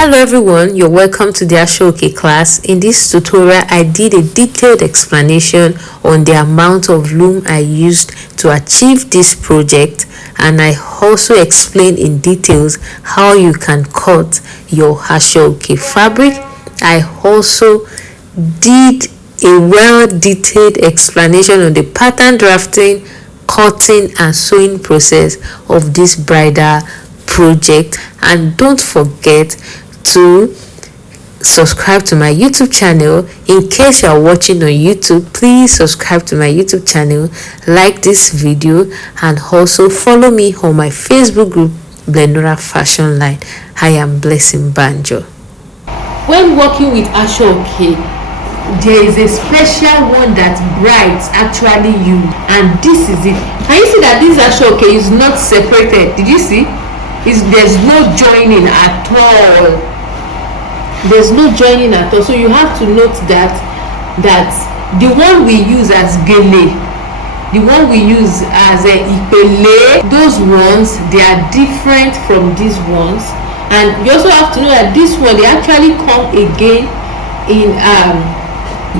Hello everyone, you're welcome to the Aso Oke class. In this tutorial, I did a detailed explanation on the amount of loom I used to achieve this project, and I also explained in details how you can cut your Aso Oke fabric. I also did a well-detailed explanation on the pattern drafting, cutting and sewing process of this bridal project. And don't forget to subscribe to my YouTube channel. In case you are watching on YouTube, please subscribe to my YouTube channel, like this video, and also follow me on my Facebook group Blenora Fashion Line. I am Blessing Banjo. When working with Aso Oke, there is a special one that brides actually use, and this is it. Can you see that this Aso Oke is not separated? Did you see? There's no joining at all. There's no joining at all. So you have to note that the one we use as gele, the one we use as a ipele, those ones, they are different from these ones. And you also have to know that this one, they actually come again in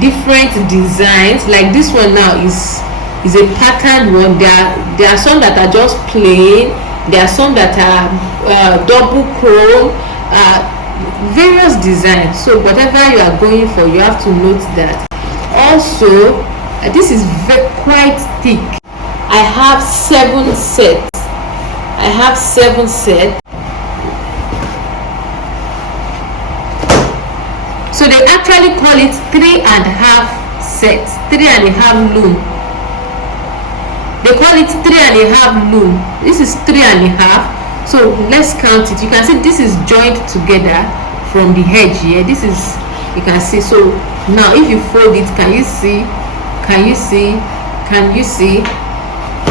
different designs. Like this one now is a patterned one. There are some that are just plain. There are some that are double chrome, various designs. So whatever you are going for, you have to note that. Also, this is quite thick. I have 7 sets. So they actually call it 3.5 sets, 3.5 loom. They call it 3.5 loom. This is 3.5. So let's count it. You can see this is joined together from the edge here. This is, you can see. So now if you fold it, can you see?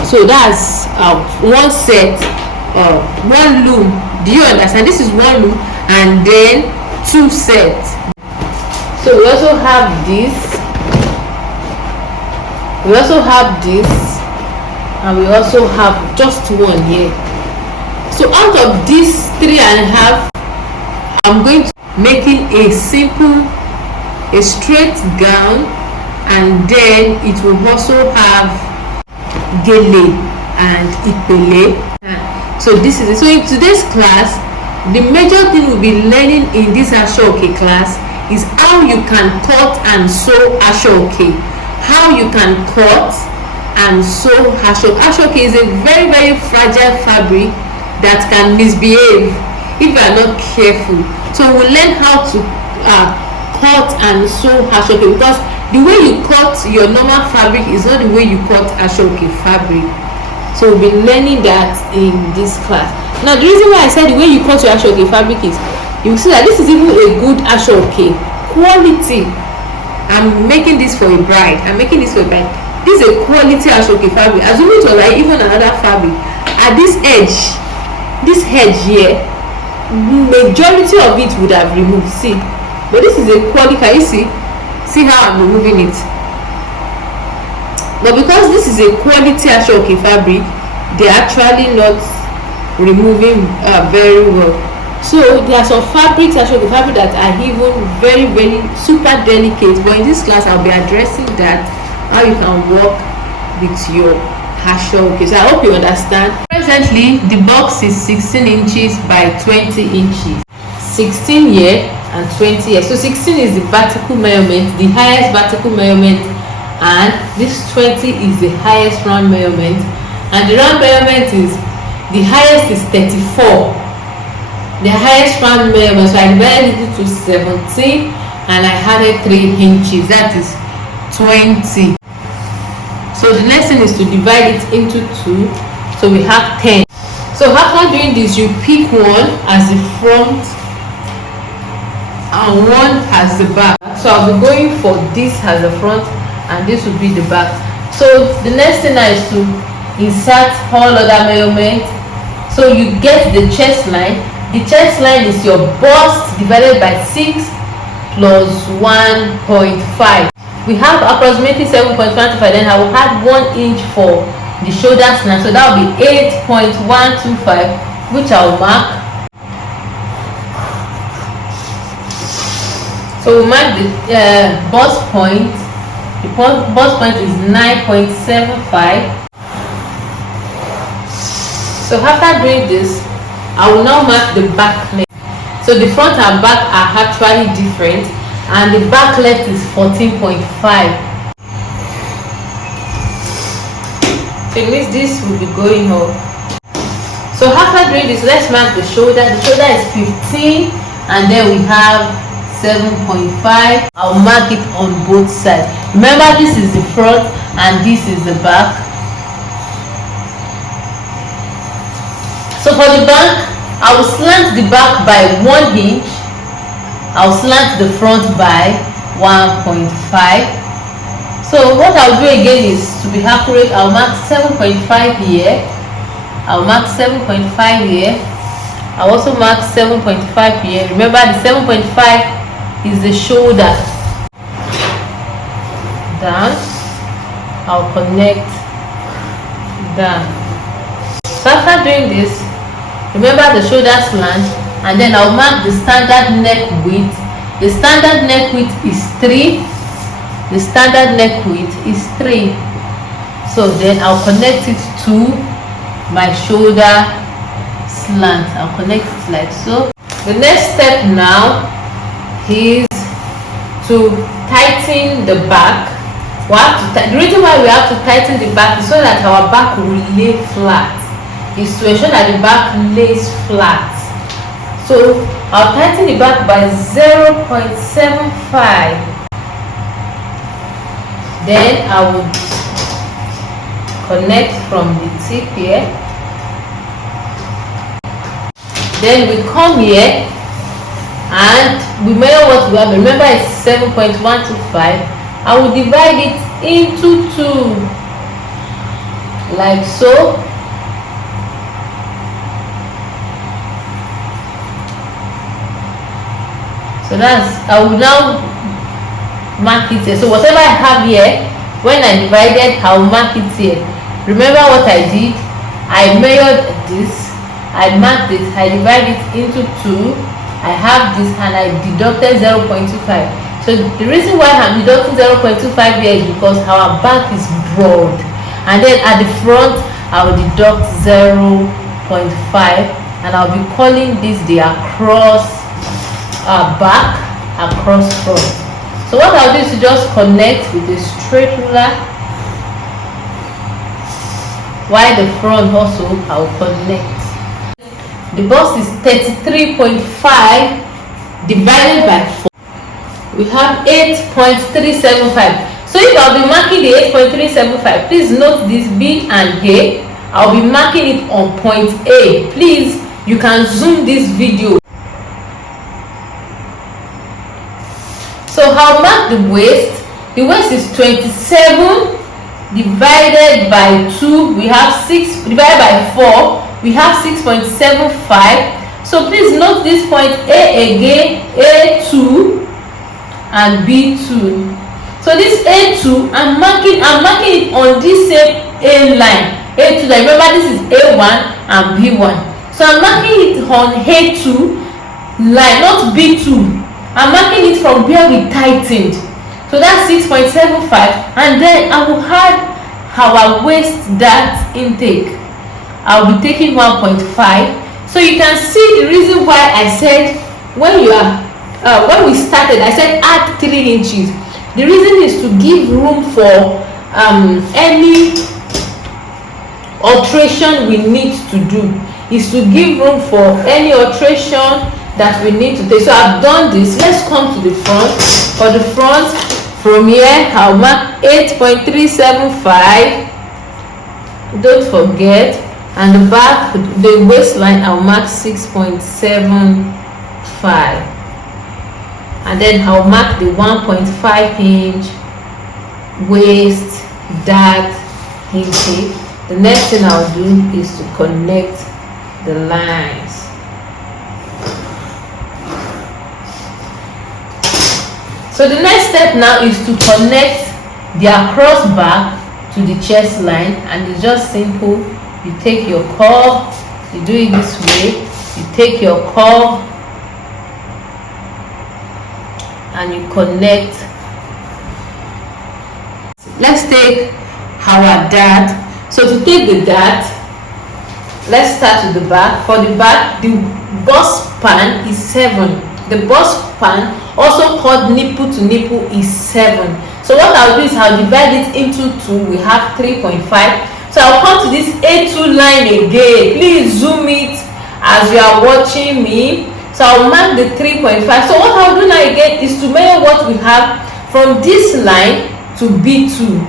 So that's one set, one loom. Do you understand? This is one loom, and then 2 sets. So we also have this. And we also have just one here. So out of this 3.5, I'm going to making a simple, a straight gown, and then it will also have gele and ipele. So this is it. So in today's class, the major thing we'll be learning in this Aso Oke class is how you can cut and sew Aso Oke. How you can cut and sew Aso Oke. Aso Oke is a very, very fragile fabric that can misbehave if you are not careful. So we'll learn how to cut and sew Aso Oke, because the way you cut your normal fabric is not the way you cut Aso Oke fabric. So we'll be learning that in this class. Now the reason why I said the way you cut your Aso Oke fabric is, you see that this is even a good Aso Oke quality. I'm making this for a bride. This is a quality Aso Oke fabric. Assuming it was like even another fabric, at this edge here, majority of it would have removed. See, but this is a quality. Can you see how I'm removing it? But because this is a quality Aso Oke fabric, they're actually not removing very well. So there are some fabrics, Aso Oke fabric, that are even very, very super delicate. But in this class, I'll be addressing that, how you can work with your Aso Oke. So I hope you understand. Presently, the box is 16 inches by 20 inches. 16 here and 20 here. So 16 is the vertical measurement, the highest vertical measurement, and this 20 is the highest round measurement. And the round measurement is, the highest is 34. The highest round measurement, so I divided it to 17 and I added 3 inches. That is 20. So the next thing is to divide it into 2. So we have 10. So after doing this, you pick one as the front and one as the back. So I'll be going for this as the front and this will be the back. So the next thing now is to insert all other measurements. So you get the chest line. The chest line is your bust divided by 6 plus 1.5. We have approximately 7.125. Then I will add 1 inch for the shoulders line. So that will be 8.125, which I will mark. So we mark the bust point. The bust point is 9.75. So after doing this, I will now mark the back length. So the front and back are actually different, and the back length is 14.5. So it means this will be going up. So after doing this, let's mark the shoulder. The shoulder is 15, and then we have 7.5. I'll mark it on both sides. Remember, this is the front and this is the back. So for the back, I will slant the back by 1 inch. I'll slant the front by 1.5. So what I'll do again is, to be accurate, I'll mark 7.5 here. I'll mark 7.5 here. I'll also mark 7.5 here. Remember, the 7.5 is the shoulder. Down. I'll connect down. So after doing this, remember the shoulder slant, and then I'll mark the standard neck width. The standard neck width is 3. The standard neck width is 3. So then I'll connect it to my shoulder slant. I'll connect it like so. The next step now is to tighten the back. The reason why we have to tighten the back is so that our back will lay flat. Is to ensure that the back lays flat. So I'll tighten the back by 0.75. Then I will connect from the tip here. Then we come here and we measure what we have. Remember, it's 7.125. I will divide it into 2, like so. So I will now mark it here. So whatever I have here, when I divided, I will mark it here. Remember what I did? I measured this, I marked it, I divided it into 2. I have this and I deducted 0.25. So the reason why I'm deducting 0.25 here is because our back is broad, and then at the front I will deduct 0.5, and I'll be calling this the across back, across front. So what I'll do is to just connect with a straight ruler, while the front also I'll connect. The bust is 33.5 divided by 4. We have 8.375. So if I'll be marking the 8.375, please note this B and A. I'll be marking it on point A. Please, you can zoom this video. So I'll mark the waist. The waist is 27 divided by 2. We have 6 divided by 4. We have 6.75. So please note this point A again, A2 and B2. So this A2, I'm marking it on this same A line. A2, remember this is A1 and B1. So I'm marking it on A2 line, not B2. I'm marking it from where we tightened. So that's 6.75, and then I will add our waist dart intake. I'll be taking 1.5. So you can see the reason why I said when we started, I said add 3 inches. The reason is to give room for any alteration we need to do. Is to give room for any alteration that we need to take. So I've done this. Let's come to the front. For the front, from here I'll mark 8.375. Don't forget. And the back, the waistline, I'll mark 6.75. And then I'll mark the 1.5 inch waist dart intake. The next thing I'll do is to connect the lines. So the next step now is to connect the across back to the chest line, and it's just simple. You take your curve, you do it this way. You take your curve, and you connect. Let's take our dart. So to take the dart, let's start with the back. For the back, the bust span is 7. The bust span, also called nipple to nipple, is 7. So what I'll do is I'll divide it into 2. We have 3.5. So I'll come to this A2 line again. Please zoom it as you are watching me. So I'll mark the 3.5. So what I'll do now again is to measure what we have from this line to B2.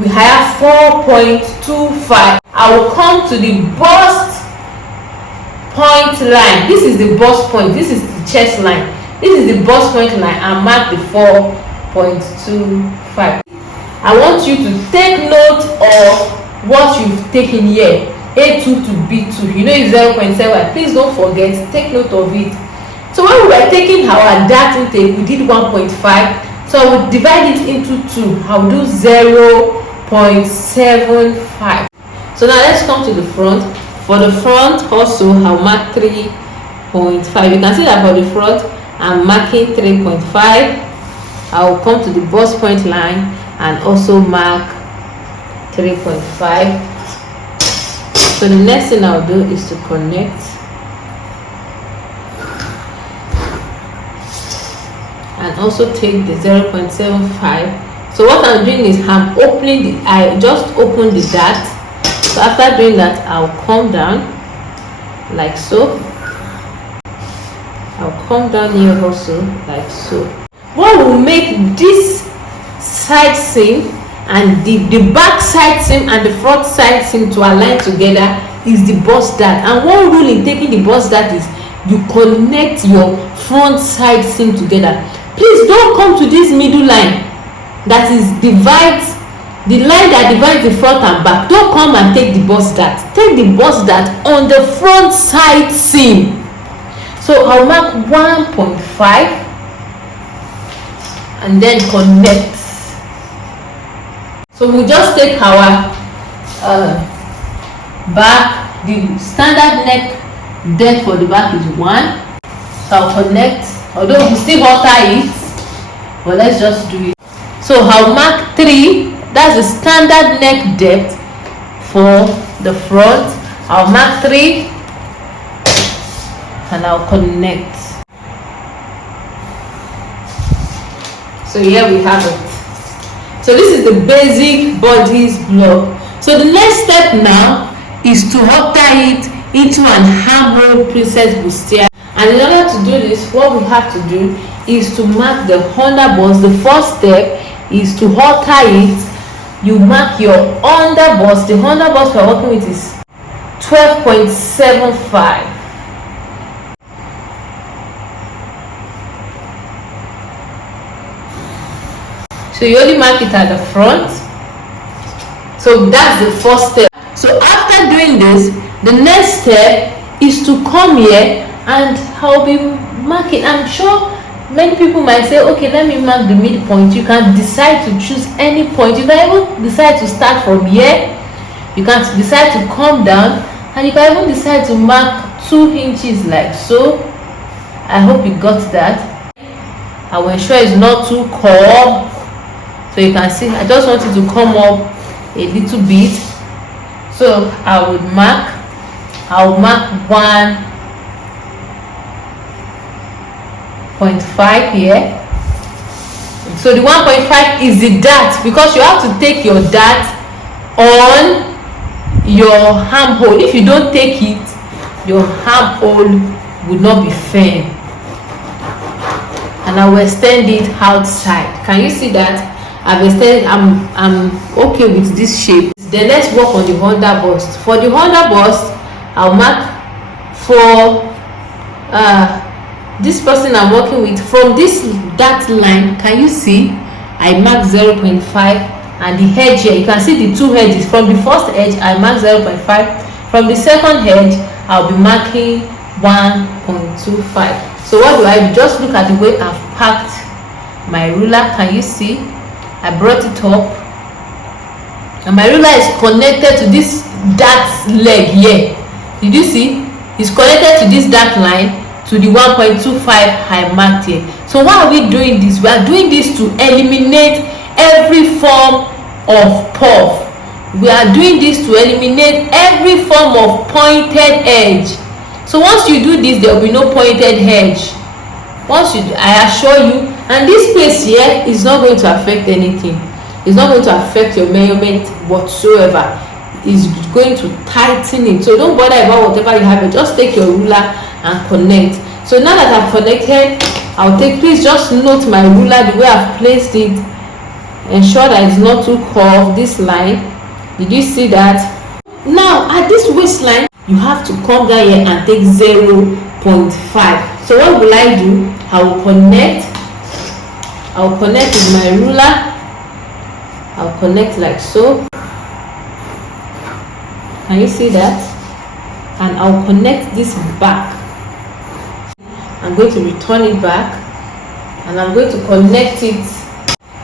We have 4.25. I will come to the bust point line. This is the bust point. This is the chest line. This is the bust point line, and mark the 4.25. I want you to take note of what you've taken here, A2 to B2. You know it's 0.7. Please don't forget, take note of it. So when we were taking our dart intake, we did 1.5. So I will divide it into 2. I will do 0.75. So now let's come to the front. For the front also, I'll mark 3.5. You can see that for the front, I'm marking 3.5. I will come to the bust point line and also mark 3.5. So the next thing I'll do is to connect and also take the 0.75. So what I'm doing is I'm opening I just open the dart. So after doing that, I'll come down like so. I'll come down here also like so. What will make this side seam and the back side seam and the front side seam to align together is the bust dart. And one rule in taking the bust dart is you connect your front side seam together. Please don't come to this middle line that divides the line that divides the front and back. Don't come and take the bust dart. Take the bust dart on the front side seam. So I'll mark 1.5 and then connect. So we'll just take our back. The standard neck depth for the back is 1. So I'll connect, although we still alter it, but let's just do it. So I'll mark 3. That's the standard neck depth for the front. I'll mark 3 and I'll connect. So here we have it. So this is the basic bodice block. So the next step now is to alter it into an Armhole Princess Bustier. And in order to do this, what we have to do is to mark the underbust. The first step is to alter it. You mark your underbust. The underbust we're working with is 12.75. So you only mark it at the front. So that's the first step. So after doing this, the next step is to come here and I'll be marking. I'm sure many people might say, okay, let me mark the midpoint. You can decide to choose any point. You can even decide to start from here. You can decide to come down, and you can even decide to mark 2 inches like so. I hope you got that. I will ensure it's not too curved. So you can see, I just want it to come up a little bit. So I'll mark 1.5 here. So the 1.5 is the dart, because you have to take your dart on your armhole. If you don't take it, your armhole will not be firm. And I will extend it outside. Can you see that? I've extended. I'm okay with this shape. Then let's work on the underbust. For the underbust, I'll mark for this person I'm working with. From this dart line, can you see? I mark 0.5, and the edge here, you can see the 2 edges. From the first edge, I mark 0.5. From the second edge, I'll be marking 1.25. So what do I do? Just look at the way I've packed my ruler. Can you see? I brought it up, and my ruler is connected to this dart leg here. Did you see? It's connected to this dart line to the 1.25 I marked here. So why are we doing this? We are doing this to eliminate every form of puff. We are doing this to eliminate every form of pointed edge. So once you do this, there will be no pointed edge. Once you do, I assure you, and this space here is not going to affect anything. It's not going to affect your measurement whatsoever. It's going to tighten it. So don't bother about whatever you have. Just take your ruler and connect. So now that I've connected, please just note my ruler, the way I've placed it. Ensure that it's not too curved, this line. Did you see that? Now at this waistline, you have to come down here and take 0.5. So what will I do? I will connect with my ruler. I'll connect like so. Can you see that? And I'll connect this back. I'm going to return it back and I'm going to connect it.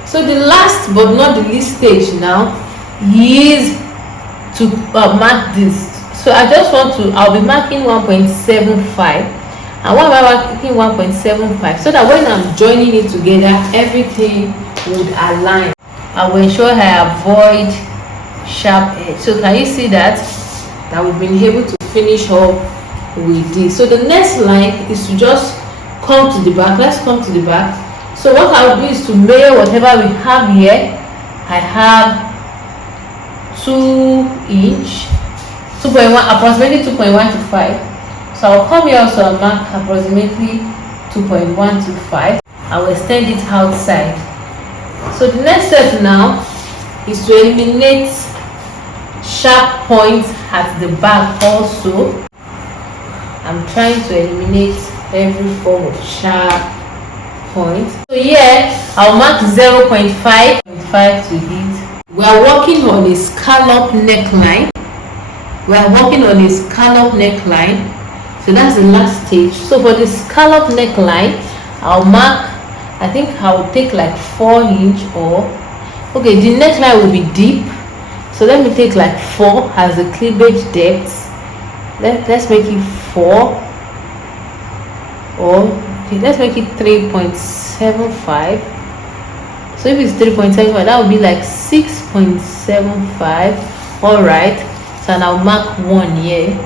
So the last but not the least stage now is to mark this. So I just want to, I'll be marking 1.75. And why am I marking 1.75? So that when I'm joining it together, everything would align. I will ensure I avoid sharp edge. So can you see that we've been able to finish up with this? So the next line is to just come to the back. Let's come to the back. So what I will do is to measure whatever we have here. I have 2 inch, 2.1, approximately 2.125. So I'll come here also and mark approximately 2.125. I will extend it outside. So the next step now is to eliminate sharp points at the back also. I'm trying to eliminate every form of sharp point. So here I'll mark 0.5 to it. We are working on a scallop neckline. So that's the last stage. So for the scallop neckline, I'll mark, I think I'll take like 4 inch or, okay, the neckline will be deep. So let me take like 4 as the cleavage depth. Let's make it 4. Or, okay, let's make it 3.75. So if it's 3.75, that would be like 6.75. All right. So now mark 1 here.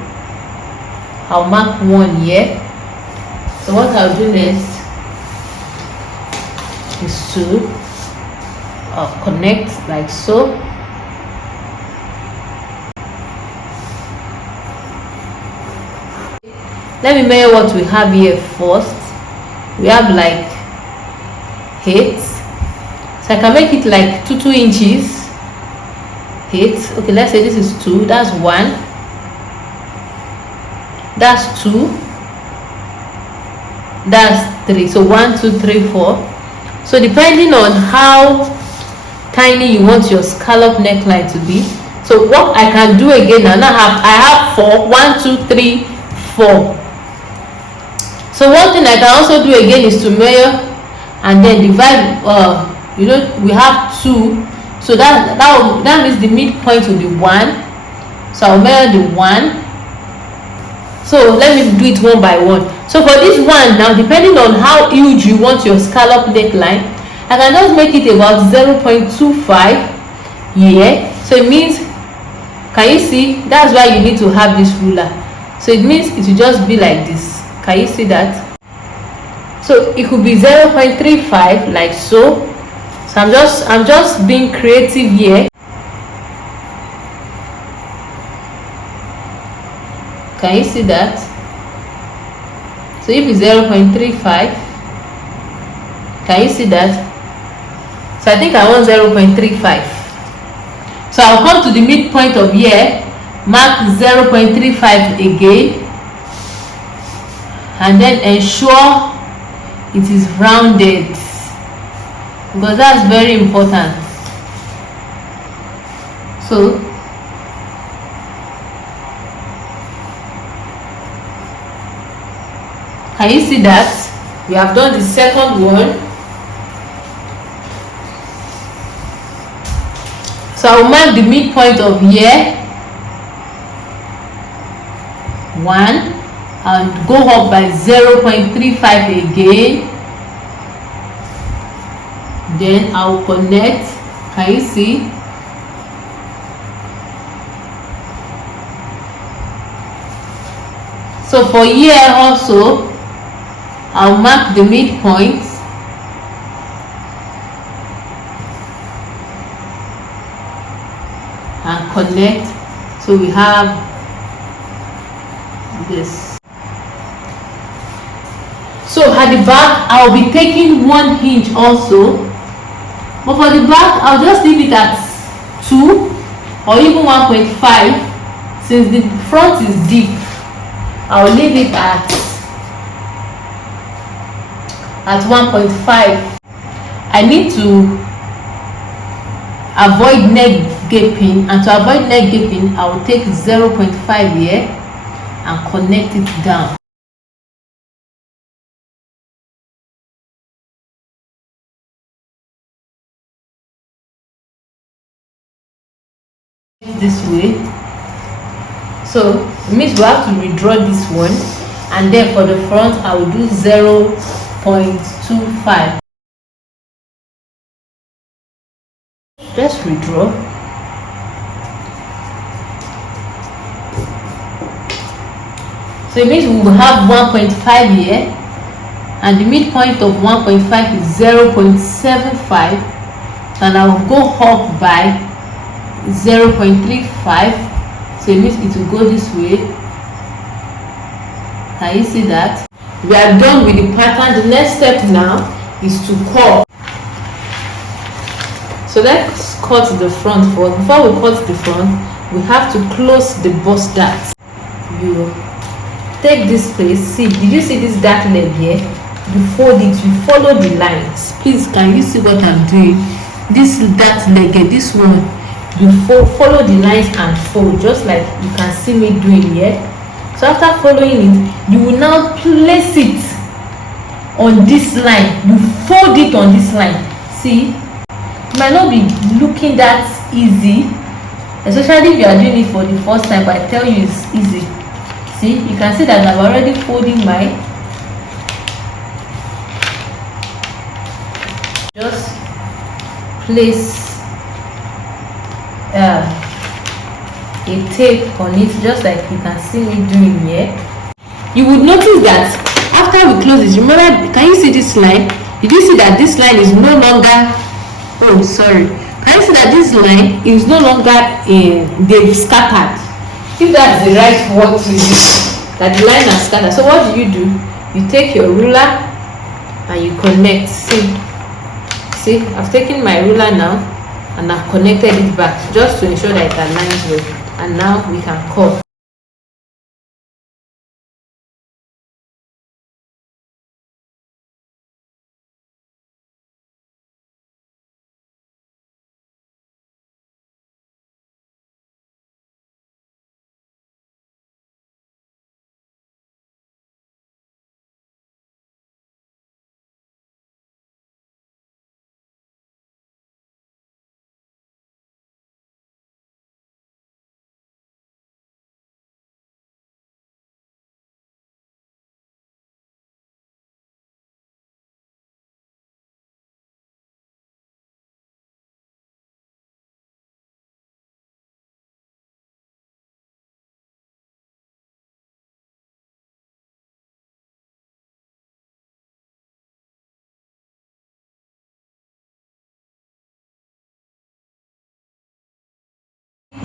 I'll mark 1 here. So what I'll do next is to connect like so. Let me measure what we have here first. We have like 8. So I can make it like 2 inches. 8. Okay, let's say this is 2. That's 1. That's 2. That's 3. So 1, 2, 3, 4. So depending on how tiny you want your scallop neckline to be. So what I can do again now, I have 4. 1, 2, 3, 4. So one thing I can also do again is to measure and then divide. We have 2. So that means the midpoint will be 1. So I'll measure the 1. So let me do it one by one. So for this one now, depending on how huge you want your scallop neckline, I can just make it about 0.25 here. So it means, can you see? That's why you need to have this ruler. So it means it will just be like this. Can you see that? So it could be 0.35 like so. So I'm just being creative here. Can you see that? So if it's 0.35, can you see that? So I think I want 0.35. So I'll come to the midpoint of here, mark 0.35 again, and then ensure it is rounded, because that's very important. So can you see that? We have done the second one. So I'll mark the midpoint of here. 1. and go up by 0.35 again. Then I'll connect. Can you see? So for here also, I'll mark the midpoint and connect. So we have this. So at the back, I'll be taking 1 hinge also, but for the back, I'll just leave it at 2 or even 1.5. Since the front is deep, I'll leave it at 1.5. I need to avoid neck gaping, and to avoid neck gaping, I will take 0.5 here and connect it down. This way. So it means we have to redraw this one, and then for the front I will do 0.25. Let's redraw. So it means we will have 1.5 here, and the midpoint of 1.5 is 0.75, and I will go up by 0.35. So it means it will go this way. Can you see that? We are done with the pattern. The next step now is to cut. So let's cut the front first. Before we cut the front, we have to close the bust dart. You take this place. See, did you see this dart leg here? You fold it, you follow the lines. Please, can you see what I'm doing? This dart leg here, this one, you follow the lines and fold, just like you can see me doing here. So after following it, you will now place it on this line. You fold it on this line. See, it might not be looking that easy, especially if you are doing it for the first time, but I tell you it's easy. See, you can see that I'm already folding mine. Just place a tape on it, just like you can see me doing here. You would notice that after we close this, remember, can you see this line? Did you see that this line is no longer, oh sorry, can you see that this line is no longer they've scattered? If that's the right word to use, that the line has scattered. So what do? You take your ruler and you connect. See, I've taken my ruler now and I've connected it back just to ensure that it aligns well. And now we can cut.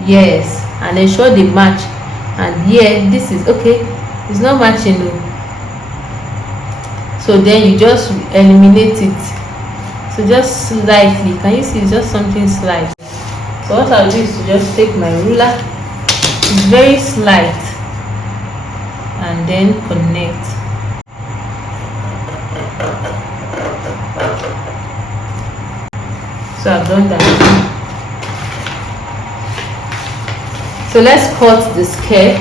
Yes, and ensure they match. And here this is okay, it's not matching. So then you just eliminate it. So just slightly, can you see, it's just something slight. So what I'll do is to just take my ruler, it's very slight, and then connect. So I've done that. So let's cut the skirt.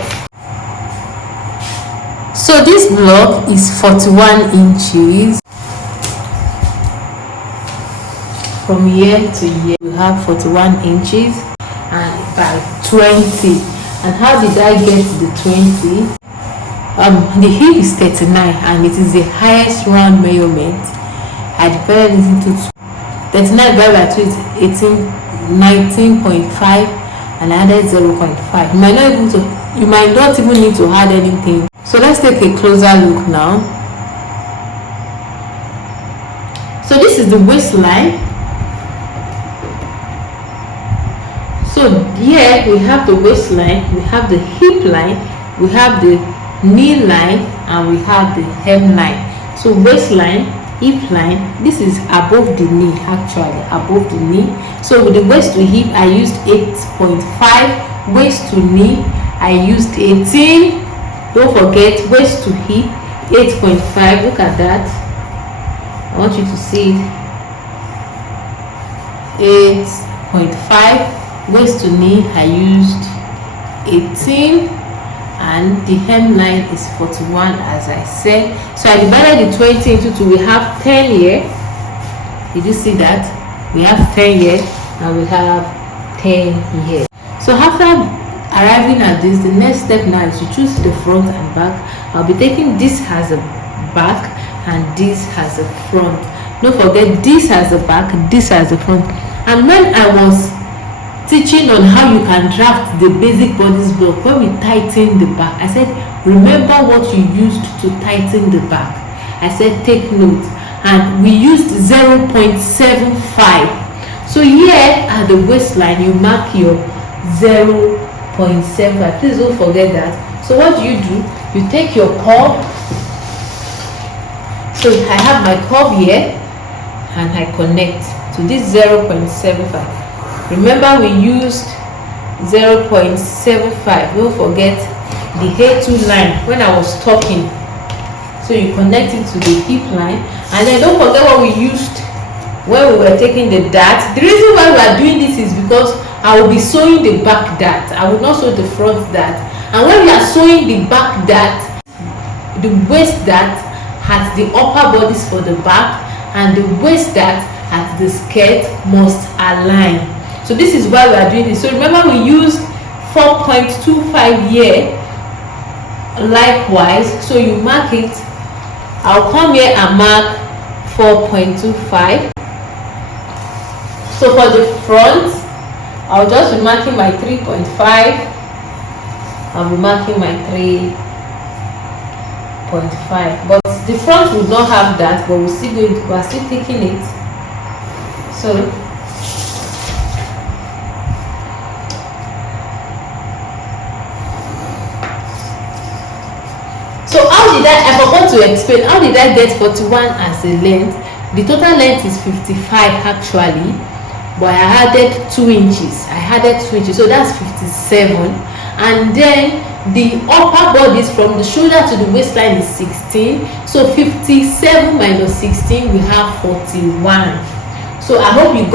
So this block is 41 inches. From here to here we have 41 inches and by 20. And how did I get the 20? the hip is 39 and it is the highest round measurement. I divided it into 39 divided by 2 is 19.5 and I added 0.5. You might not even need to add anything. So let's take a closer look now. So this is the waistline. So here we have the waistline, we have the hip line, we have the knee line, and we have the hemline. So waistline, hip line, this is above the knee, actually above the knee. So with the waist to hip I used 8.5, waist to knee I used 18. Don't forget waist to hip 8.5. Look at that, I want you to see it. 8.5. waist to knee I used 18, and the hemline is 41 as I said. So I divided the 20 into 2. We have 10 here. Did you see that? We have 10 here and we have 10 here. So after arriving at this, the next step now is to choose the front and back. I'll be taking this as a back and this as a front. Don't forget, this as the back, this as the front. And when I was teaching on how you can draft the basic bodice block, when we tighten the back, I said remember what you used to tighten the back. I said take note, and we used 0.75. so here at the waistline you mark your 0.75. please don't forget that. So what do? You take your curve. So I have my curve here and I connect to this 0.75. Remember we used 0.75. Don't forget the A2 line when I was talking. So you connect it to the hip line, and then don't forget what we used when we were taking the dart. The reason why we are doing this is because I will be sewing the back dart. I will not sew the front dart. And when we are sewing the back dart, the waist dart has the upper bodice for the back, and the waist dart at the skirt must align. So this is why we are doing this. So remember we used 4.25 here likewise. So you mark it. I'll come here and mark 4.25. So for the front, I'll just be marking my 3.5. I'll be marking my 3.5. But the front will not have that, but we're still taking it. So I forgot to explain how did I get 41 as the length. The total length is 55 actually, but I added 2 inches. So that's 57. And then the upper bodice from the shoulder to the waistline is 16. So 57 minus 16 we have 41. So I hope you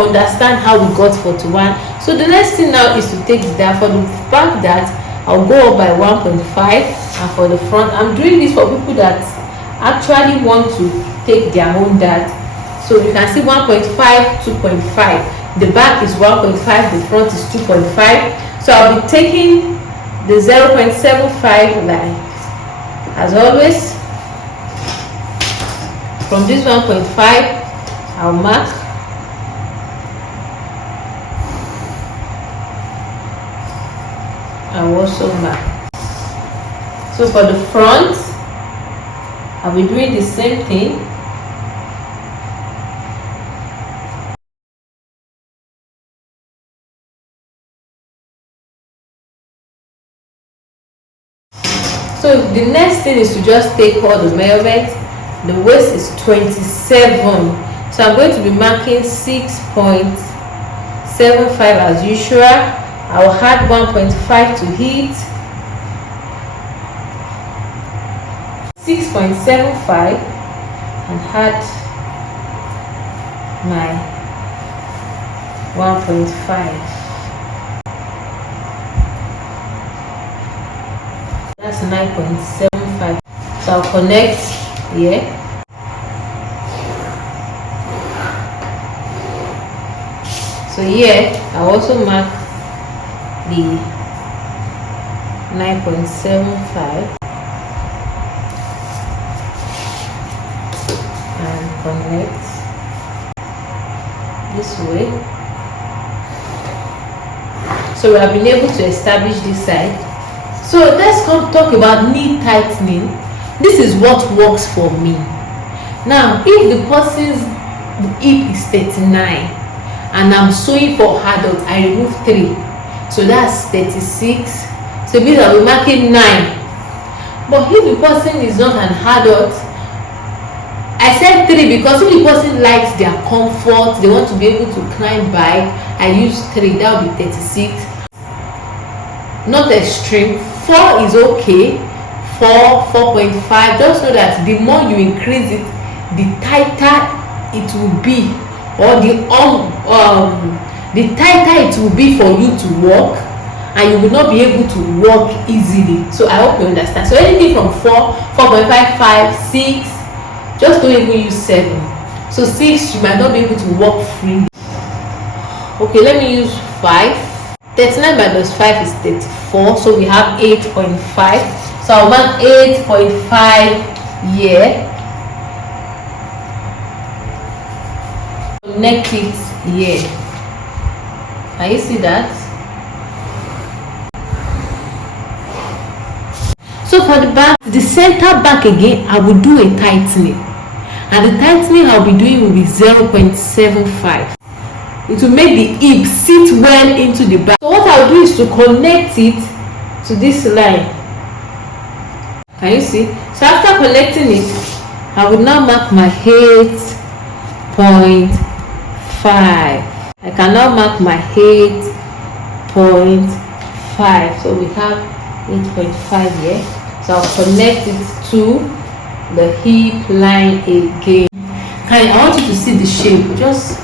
understand how we got 41. So the next thing now is to take that for the back that I'll go up by 1.5, and for the front I'm doing this for people that actually want to take their own dart. So you can see 1.5, 2.5. The back is 1.5, the front is 2.5. So I'll be taking the 0.75 line as always. From this 1.5 I'll mark. I will also mark. So for the front, I'll be doing the same thing. So the next thing is to just take all the measurements. The waist is 27. So I'm going to be marking 6.75 as usual. I'll add 1.5 to it. 6.75 and add my 1.5. That's 9.75. So I'll connect here. So here I'll also mark the 9.75. and connect this way. So we have been able to establish this side. So let's come talk about knee tightening. This is what works for me. Now if the person's hip is 39 and I'm sewing for adult, I remove 3, so that's 36. So it means I'll be marking 9. But if the person is not an adult, I said 3 because if the person likes their comfort, they want to be able to climb bike, I use 3, that will be 36. Not extreme. 4 is okay. 4.5. Just know that the more you increase it, the tighter it will be, or the tighter it will be for you to walk, and you will not be able to walk easily. So I hope you understand. So anything from 4, 4.5, 5, 6, just don't even use 7. So 6, you might not be able to walk freely. Okay, let me use 5. 39 minus 5 is 34, so we have 8.5. So I'll mark 8.5 here. Connect it here. Can you see that? So for the back, the center back again, I will do a tightening, and the tightening I'll be doing will be 0.75. It will make the hip sit well into the back. So what I'll do is to connect it to this line. Can you see? So after connecting it, I will now mark my 8.5. I can now mark my 8.5. So we have 8.5 here. So I'll connect it to the hip line again. I want you to see the shape. Just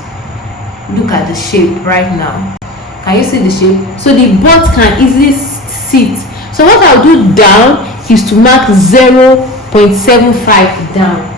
look at the shape right now. Can you see the shape? So the butt can easily sit. So what I'll do down is to mark 0.75 down.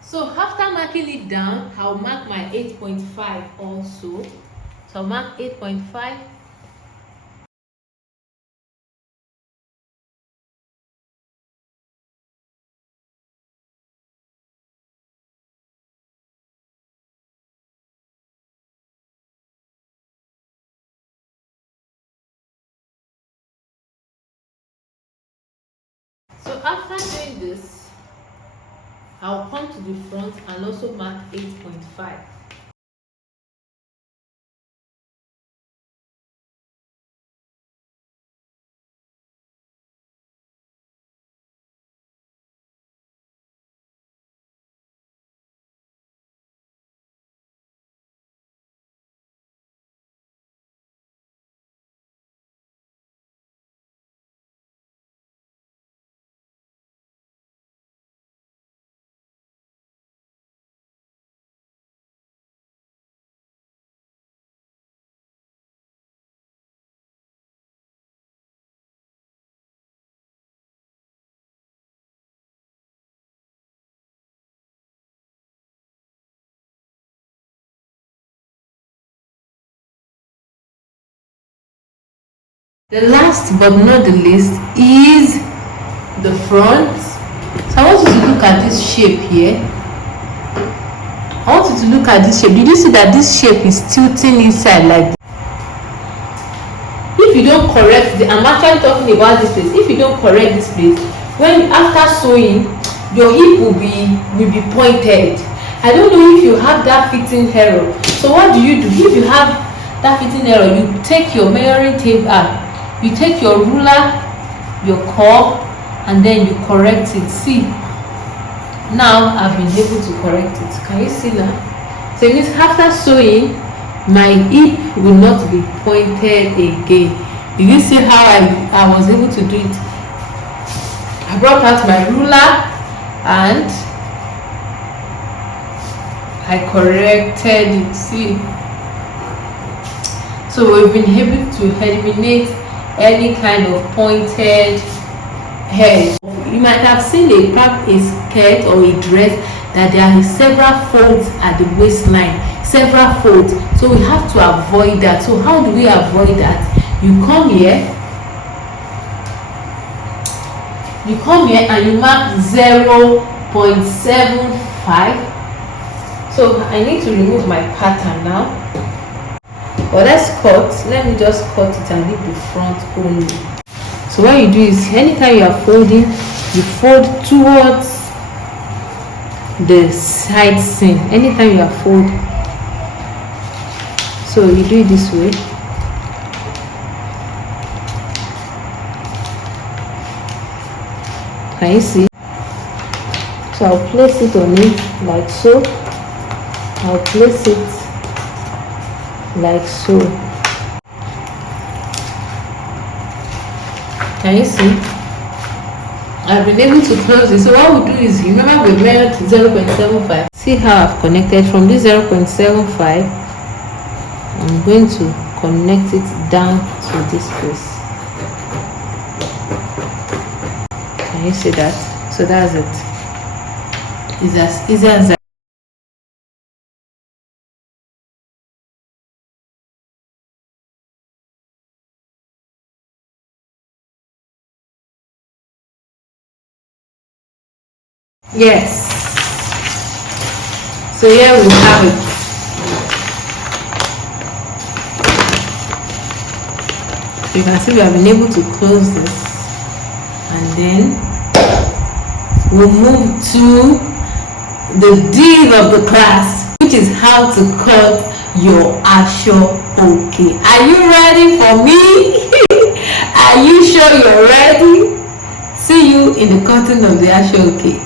So after marking it down, I'll mark my 8.5 also. So I'll mark 8.5. So after doing this, I'll come to the front and also mark 8.5. The last but not the least is the front. So I want you to look at this shape here. I want you to look at this shape. Did you see that this shape is tilting inside like this? If you don't correct I'm actually talking about this place. If you don't correct this place, when after sewing, your hip will be pointed. I don't know if you have that fitting error. So what do? If you have that fitting error, you take your measuring tape out. You take your ruler, your curve, and then you correct it. See, now I've been able to correct it. Can you see now? So it means after sewing, my hip will not be pointed again. Did you see how I was able to do it? I brought out my ruler and I corrected it. See, So we've been able to eliminate any kind of pointed hair. You might have seen a skirt or a dress that there are several folds at the waistline, several folds. So we have to avoid that. So how do we avoid that? You come here and you mark 0.75. So I need to remove my pattern now. But let's cut. Let me just cut it and leave the front only. So what you do is, anytime you are folding, you fold towards the side seam. Anytime you are folding, so you do it this way. Can you see? So I'll place it on it like so. I'll place it like so. Can you see? I've been able to close it. So what we'll do is, remember we measured 0.75. See how I've connected from this 0.75. I'm going to connect it down to this place. Can you see that? So that's it. It's as easy as that. Yes. So here we have it. You can see we have been able to close this, and then we'll move to the deal of the class, which is how to cut your Aso Oke. Are you ready for me? Are you sure you're ready? See you in the cutting of the Aso Oke.